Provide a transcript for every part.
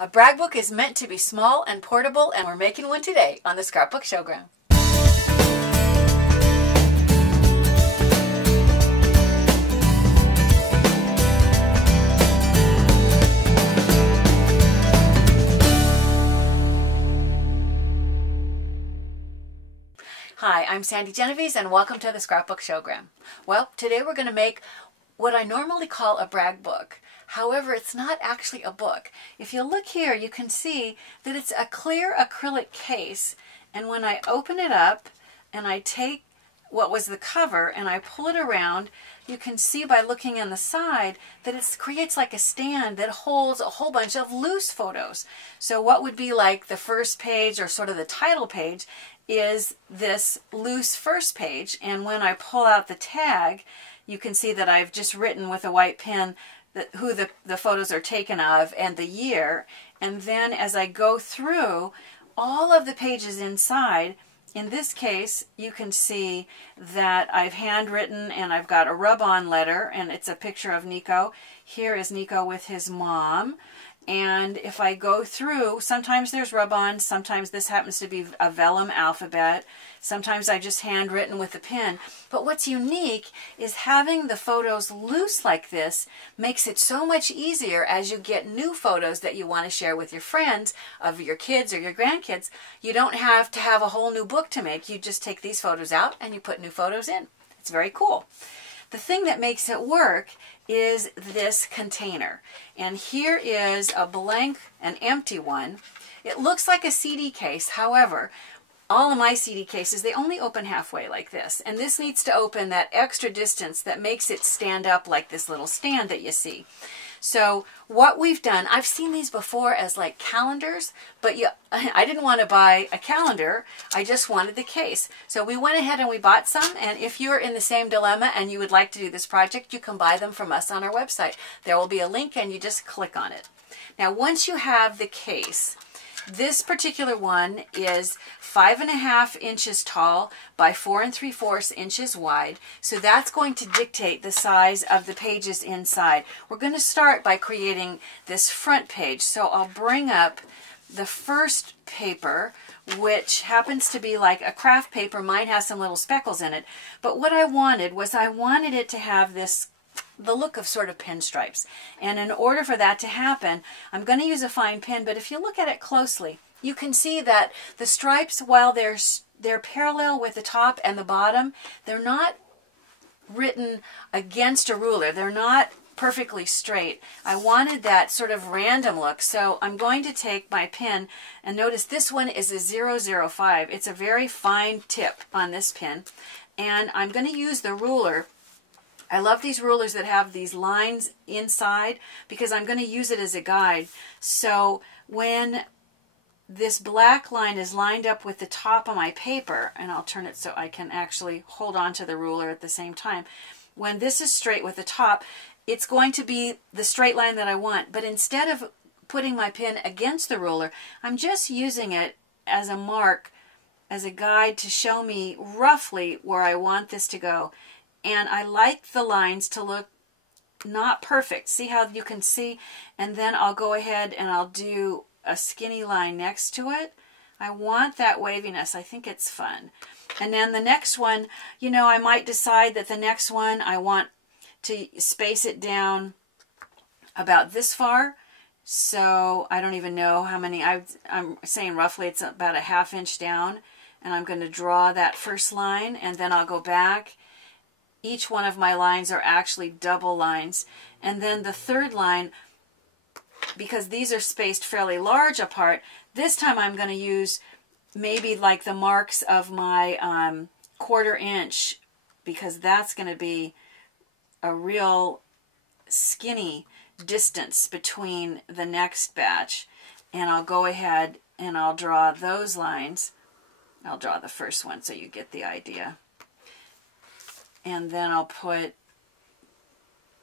A brag book is meant to be small and portable, and we're making one today on the Scrapbook Showground. Hi, I'm Sandi Genovese and welcome to the Scrapbook Showground. Well, today we're going to make what I normally call a brag book. However, it's not actually a book. If you look here, you can see that it's a clear acrylic case, and when I open it up and I take what was the cover and I pull it around, you can see by looking on the side that it creates like a stand that holds a whole bunch of loose photos. So what would be like the first page or sort of the title page is this loose first page, and when I pull out the tag, you can see that I've just written with a white pen who the photos are taken of and the year, and then as I go through all of the pages inside, in this case you can see that I've handwritten and I've got a rub-on letter, and it's a picture of Nico. Here is Nico with his mom. And if I go through, sometimes there's rub-ons, sometimes this happens to be a vellum alphabet, sometimes I just handwritten with a pen. But what's unique is having the photos loose like this makes it so much easier as you get new photos that you want to share with your friends of your kids or your grandkids. You don't have to have a whole new book to make. You just take these photos out and you put new photos in. It's very cool. The thing that makes it work is this container. And here is a blank, an empty one. It looks like a CD case. However, all of my CD cases, they only open halfway like this. And this needs to open that extra distance that makes it stand up like this little stand that you see. So what we've done, I've seen these before as like calendars, but I didn't want to buy a calendar. I just wanted the case. So we went ahead and we bought some, and if you're in the same dilemma and you would like to do this project, you can buy them from us on our website. There will be a link and you just click on it. Now once you have the case, this particular one is 5.5 inches tall by 4 3/4 inches wide. So that's going to dictate the size of the pages inside. We're going to start by creating this front page. So I'll bring up the first paper, which happens to be like a craft paper. Mine has some little speckles in it. But what I wanted was I wanted it to have the look of sort of pinstripes. And in order for that to happen, I'm going to use a fine pen, but if you look at it closely, you can see that the stripes, while they're parallel with the top and the bottom, they're not written against a ruler. They're not perfectly straight. I wanted that sort of random look, so I'm going to take my pen, and notice this one is a 005. It's a very fine tip on this pen, and I'm going to use the ruler. I love these rulers that have these lines inside because I'm going to use it as a guide. So when this black line is lined up with the top of my paper, and I'll turn it so I can actually hold on to the ruler at the same time. When this is straight with the top, it's going to be the straight line that I want. But instead of putting my pen against the ruler, I'm just using it as a mark, as a guide to show me roughly where I want this to go. And I like the lines to look not perfect. See how you can see? And then I'll go ahead and I'll do a skinny line next to it. I want that waviness. I think it's fun. And then the next one, you know, I might decide that the next one I want to space it down about this far. So I don't even know how many. I'm saying roughly it's about a 1/2 inch down. And I'm going to draw that first line, and then I'll go back. Each one of my lines are actually double lines. And then the third line, because these are spaced fairly large apart, this time I'm going to use maybe like the marks of my 1/4 inch, because that's going to be a real skinny distance between the next batch. And I'll go ahead and I'll draw those lines. I'll draw the first one so you get the idea. And then I'll put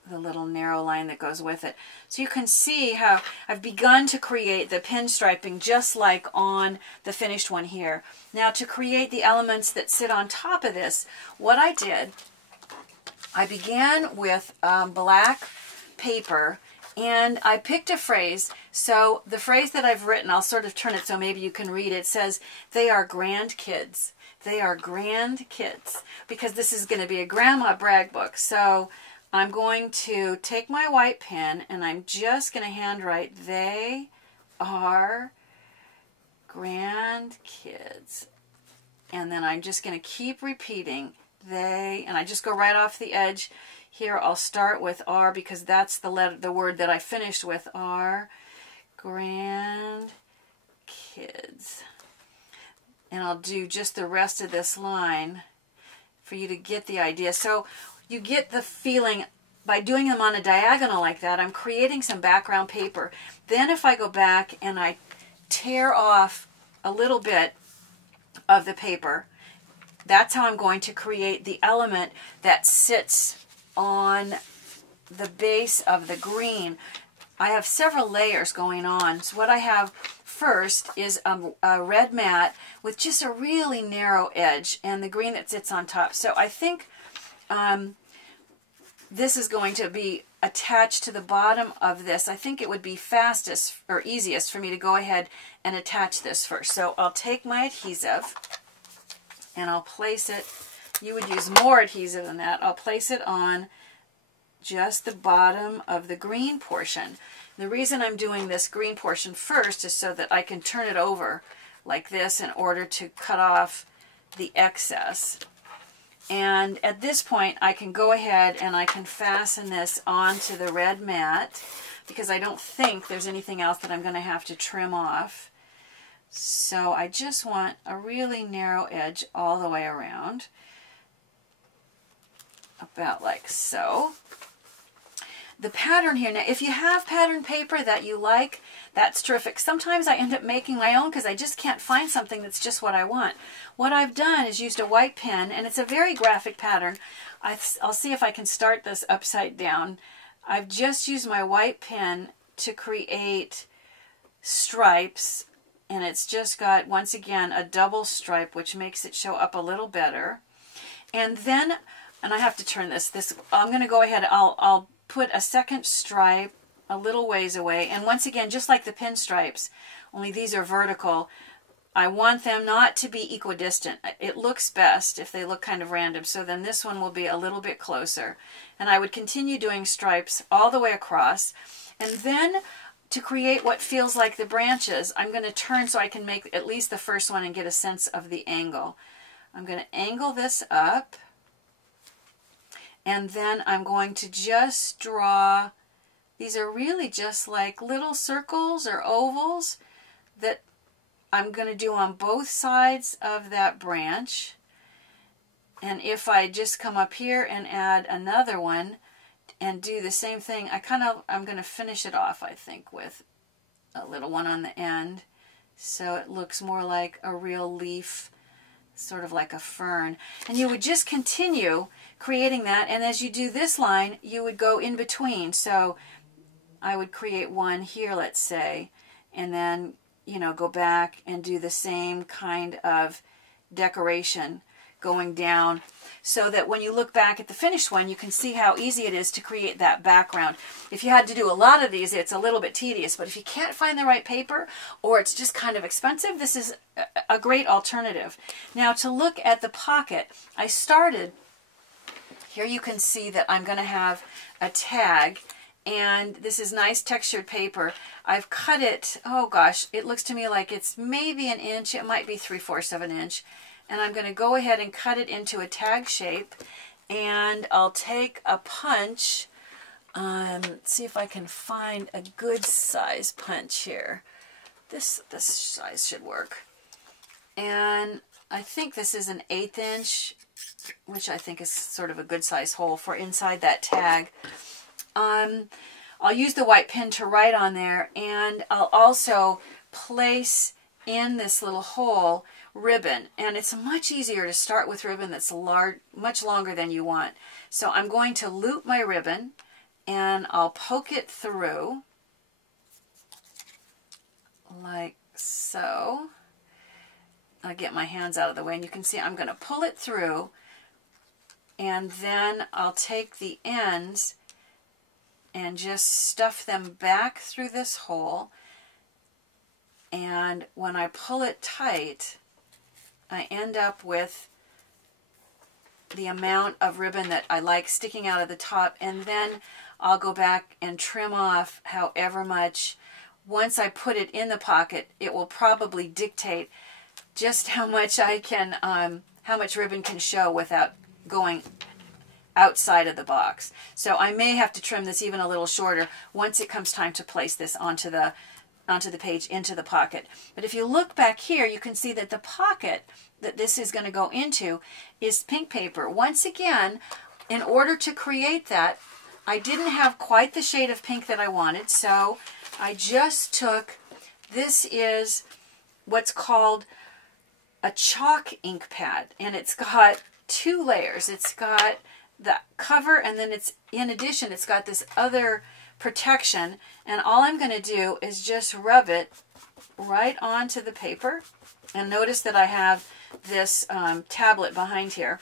the little narrow line that goes with it. So you can see how I've begun to create the pinstriping just like on the finished one here. Now to create the elements that sit on top of this, what I did, I began with black paper And I picked a phrase. So the phrase that I've written, I'll sort of turn it so maybe you can read it. It says, they are grandkids. They are grandkids. Because this is going to be a grandma brag book. So I'm going to take my white pen and I'm just going to handwrite, they are grandkids. And then I'm just going to keep repeating, they, and I just go right off the edge. Here I'll start with R because that's the word that I finished with, R, grandkids. And I'll do just the rest of this line for you to get the idea. So you get the feeling by doing them on a diagonal like that, I'm creating some background paper. Then if I go back and I tear off a little bit of the paper, that's how I'm going to create the element that sits on the base of the green. I have several layers going on. So what I have first is a red mat with just a really narrow edge and the green that sits on top. So I think this is going to be attached to the bottom of this. I think it would be fastest or easiest for me to go ahead and attach this first. So I'll take my adhesive and I'll place it. You would use more adhesive than that. I'll place it on just the bottom of the green portion. The reason I'm doing this green portion first is so that I can turn it over like this in order to cut off the excess. And at this point I can go ahead and I can fasten this onto the red mat because I don't think there's anything else that I'm going to have to trim off. So I just want a really narrow edge all the way around. About like so. The pattern here, now if you have pattern paper that you like, that's terrific. Sometimes I end up making my own because I just can't find something that's just what I want. What I've done is used a white pen, and it's a very graphic pattern. I'll see if I can start this upside down. I've just used my white pen to create stripes, and it's just got, once again, a double stripe, which makes it show up a little better. And then, and I have to turn this, I'm going to go ahead, I'll put a second stripe a little ways away. And once again, just like the pinstripes, only these are vertical, I want them not to be equidistant. It looks best if they look kind of random. So then this one will be a little bit closer. And I would continue doing stripes all the way across. And then to create what feels like the branches, I'm going to turn so I can make at least the first one and get a sense of the angle. I'm going to angle this up. And then I'm going to just draw, these are really just like little circles or ovals that I'm going to do on both sides of that branch. And if I just come up here and add another one and do the same thing, I'm going to finish it off, I think, with a little one on the end. So it looks more like a real leaf, sort of like a fern. And you would just continue creating that, and as you do this line, you would go in between. So I would create one here, let's say, and then, you know, go back and do the same kind of decoration going down, so that when you look back at the finished one, you can see how easy it is to create that background. If you had to do a lot of these, it's a little bit tedious, but if you can't find the right paper or it's just kind of expensive, this is a great alternative. Now to look at the pocket, I started, here you can see that I'm going to have a tag, and this is nice textured paper. I've cut it, oh gosh, it looks to me like it's maybe an inch, it might be 3/4 of an inch. And I'm going to go ahead and cut it into a tag shape, and I'll take a punch. See if I can find a good size punch here. This size should work. And I think this is an 1/8 inch, which I think is sort of a good size hole for inside that tag. I'll use the white pen to write on there, and I'll also place in this little hole ribbon, and it's much easier to start with ribbon that's much longer than you want. So I'm going to loop my ribbon, and I'll poke it through like so. I'll get my hands out of the way, and you can see I'm going to pull it through, and then I'll take the ends and just stuff them back through this hole. And when I pull it tight, I end up with the amount of ribbon that I like sticking out of the top, and then I'll go back and trim off however much. Once I put it in the pocket, it will probably dictate just how much I can, how much ribbon can show without going outside of the box. So I may have to trim this even a little shorter once it comes time to place this onto the page, into the pocket. But if you look back here, you can see that the pocket that this is going to go into is pink paper. Once again, in order to create that, I didn't have quite the shade of pink that I wanted, so I just took, this is what's called a chalk ink pad, and it's got 2 layers. It's got the cover, and then it's, in addition, it's got this other protection, and all I'm going to do is just rub it right onto the paper. And notice that I have this tablet behind here.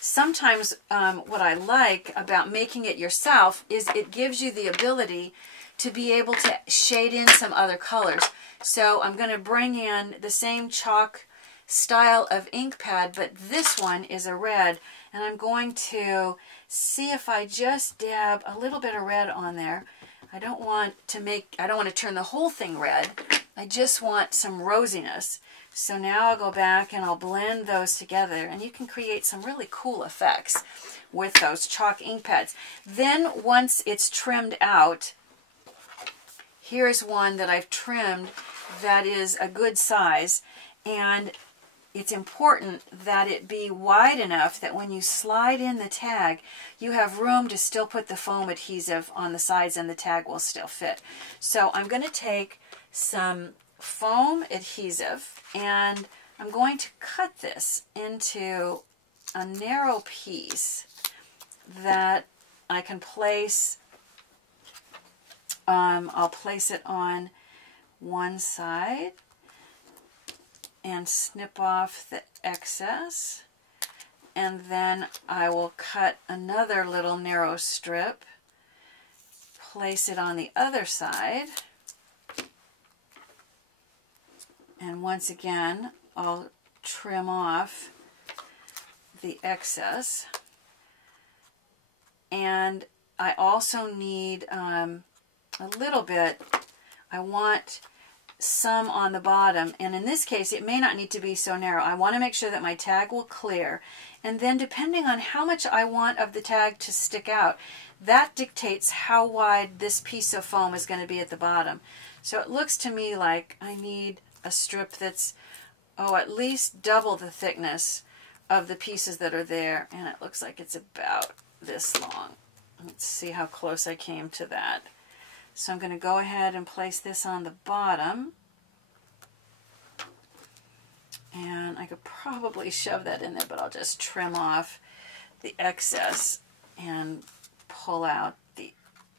Sometimes what I like about making it yourself is it gives you the ability to be able to shade in some other colors. So I'm going to bring in the same chalk style of ink pad, but this one is a red, and I'm going to see if I just dab a little bit of red on there. I don't want to turn the whole thing red. I just want some rosiness. So now I'll go back and I'll blend those together, and you can create some really cool effects with those chalk ink pads. Then once it's trimmed out, here's one that I've trimmed that is a good size, and it's important that it be wide enough that when you slide in the tag, you have room to still put the foam adhesive on the sides and the tag will still fit. So I'm going to take some foam adhesive and I'm going to cut this into a narrow piece that I can place. I'll place it on one side and snip off the excess, and then I will cut another little narrow strip, place it on the other side, and once again I'll trim off the excess. And I also need a little bit, I want some on the bottom, and in this case it may not need to be so narrow. I want to make sure that my tag will clear, and then depending on how much I want of the tag to stick out, that dictates how wide this piece of foam is going to be at the bottom. So it looks to me like I need a strip that's at least double the thickness of the pieces that are there, and it looks like it's about this long. Let's see how close I came to that. So I'm going to go ahead and place this on the bottom. And I could probably shove that in there, but I'll just trim off the excess and pull out the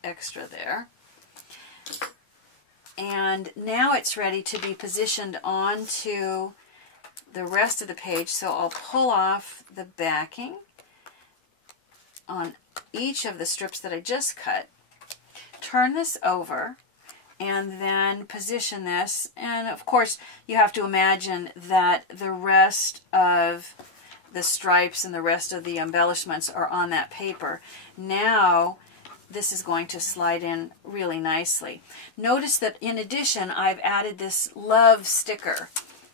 extra there. And now it's ready to be positioned onto the rest of the page. So I'll pull off the backing on each of the strips that I just cut. Turn this over and then position this, and of course you have to imagine that the rest of the stripes and the rest of the embellishments are on that paper. Now this is going to slide in really nicely. Notice that in addition I've added this love sticker.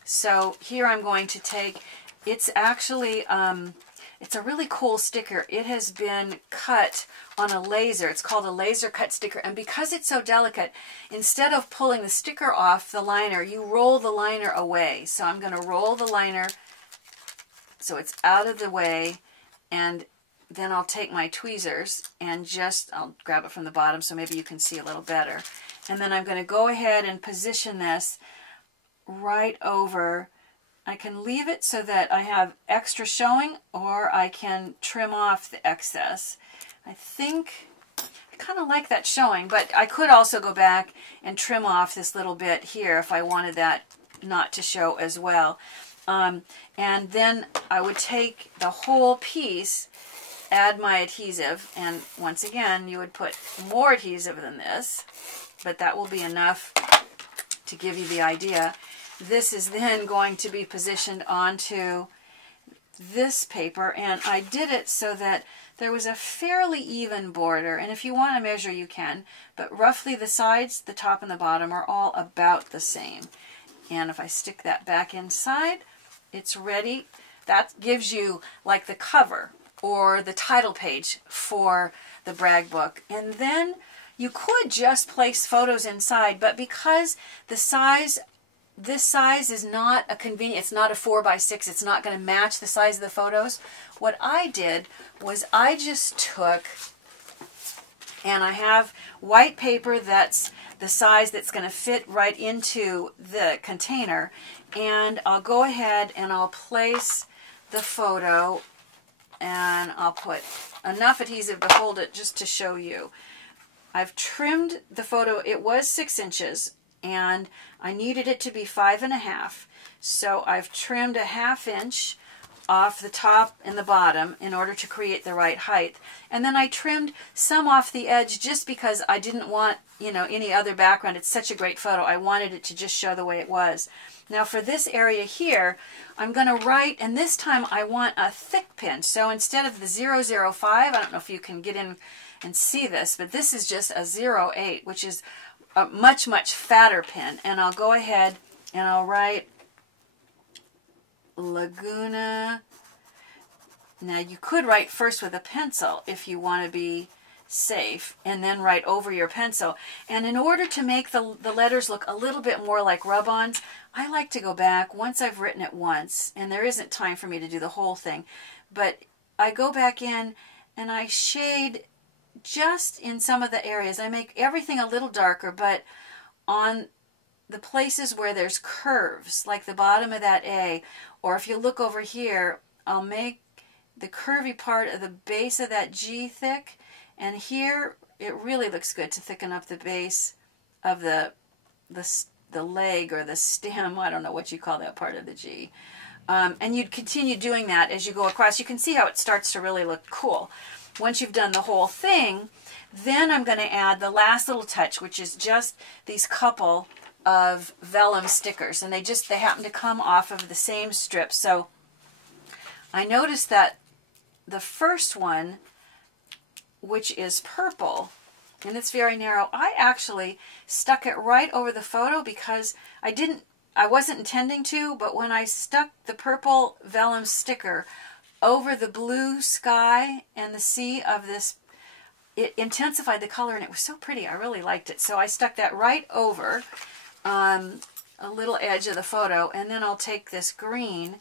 So here I'm going to take, it's actually it's a really cool sticker. It has been cut on a laser. It's called a laser cut sticker. And because it's so delicate, instead of pulling the sticker off the liner, you roll the liner away. So I'm going to roll the liner so it's out of the way, and then I'll take my tweezers and I'll grab it from the bottom so maybe you can see a little better. And then I'm going to go ahead and position this right over. I can leave it so that I have extra showing, or I can trim off the excess. I think I kind of like that showing, but I could also go back and trim off this little bit here if I wanted that not to show as well. And then I would take the whole piece add my adhesive, and once again, you would put more adhesive than this, but that will be enough to give you the idea. This is then going to be positioned onto this paper, and I did it so that there was a fairly even border, and if you want to measure you can, but roughly the sides, the top and the bottom, are all about the same. And if I stick that back inside, it's ready. That gives you like the cover or the title page for the brag book. And then you could just place photos inside, but because the size, this size is not a convenient, it's not a 4x6, it's not going to match the size of the photos. What I did was I just took, and I have white paper that's the size that's going to fit right into the container, and I'll go ahead and I'll place the photo, and I'll put enough adhesive to hold it just to show you. I've trimmed the photo. It was 6 inches, and I needed it to be 5.5. So I've trimmed a 1/2 inch off the top and the bottom in order to create the right height. And then I trimmed some off the edge just because I didn't want, you know, any other background. It's such a great photo. I wanted it to just show the way it was. Now for this area here, I'm going to write, and this time I want a thick pin. So instead of the 005, I don't know if you can get in and see this, but this is just a 08, which is a much, much fatter pin. And I'll go ahead and I'll write Laguna. Now you could write first with a pencil if you want to be safe, and then write over your pencil. And in order to make the letters look a little bit more like rub-ons, I like to go back once I've written it once, and there isn't time for me to do the whole thing, but I go back in and I shade just in some of the areas. I make everything a little darker, but on the places where there's curves, like the bottom of that A, or if you look over here, I'll make the curvy part of the base of that G thick, and here it really looks good to thicken up the base of the leg or the stem. I don't know what you call that part of the G. And you'd continue doing that as you go across. You can see how it starts to really look cool. Once you've done the whole thing, then I'm going to add the last little touch, which is just these couple of vellum stickers, and they happen to come off of the same strip. So I noticed that the first one, which is purple, and it's very narrow, I actually stuck it right over the photo because I wasn't intending to, but when I stuck the purple vellum sticker over the blue sky and the sea of this, it intensified the color, and it was so pretty. I really liked it. So I stuck that right over a little edge of the photo, and then I'll take this green,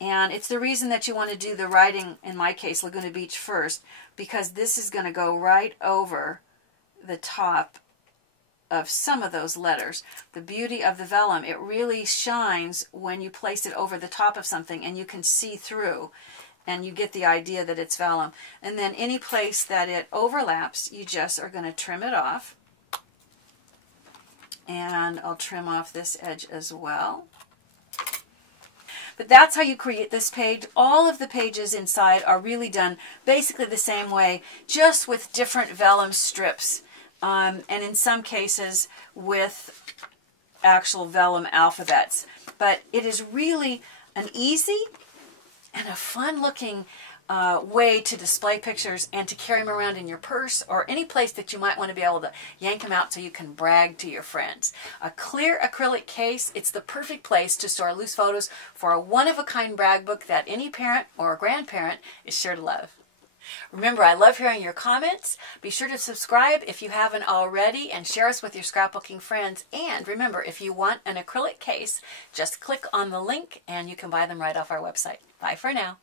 and it's the reason that you want to do the writing, in my case, Laguna Beach first, because this is going to go right over the top of some of those letters. The beauty of the vellum, it really shines when you place it over the top of something and you can see through, and you get the idea that it's vellum. And then any place that it overlaps, you just are going to trim it off. And I'll trim off this edge as well. But that's how you create this page. All of the pages inside are really done basically the same way, just with different vellum strips. And in some cases with actual vellum alphabets. But it is really an easy and a fun-looking way to display pictures and to carry them around in your purse or any place that you might want to be able to yank them out so you can brag to your friends. A clear acrylic case, it's the perfect place to store loose photos for a one-of-a-kind brag book that any parent or grandparent is sure to love. Remember, I love hearing your comments. Be sure to subscribe if you haven't already and share us with your scrapbooking friends. And remember, if you want an acrylic case, just click on the link and you can buy them right off our website. Bye for now.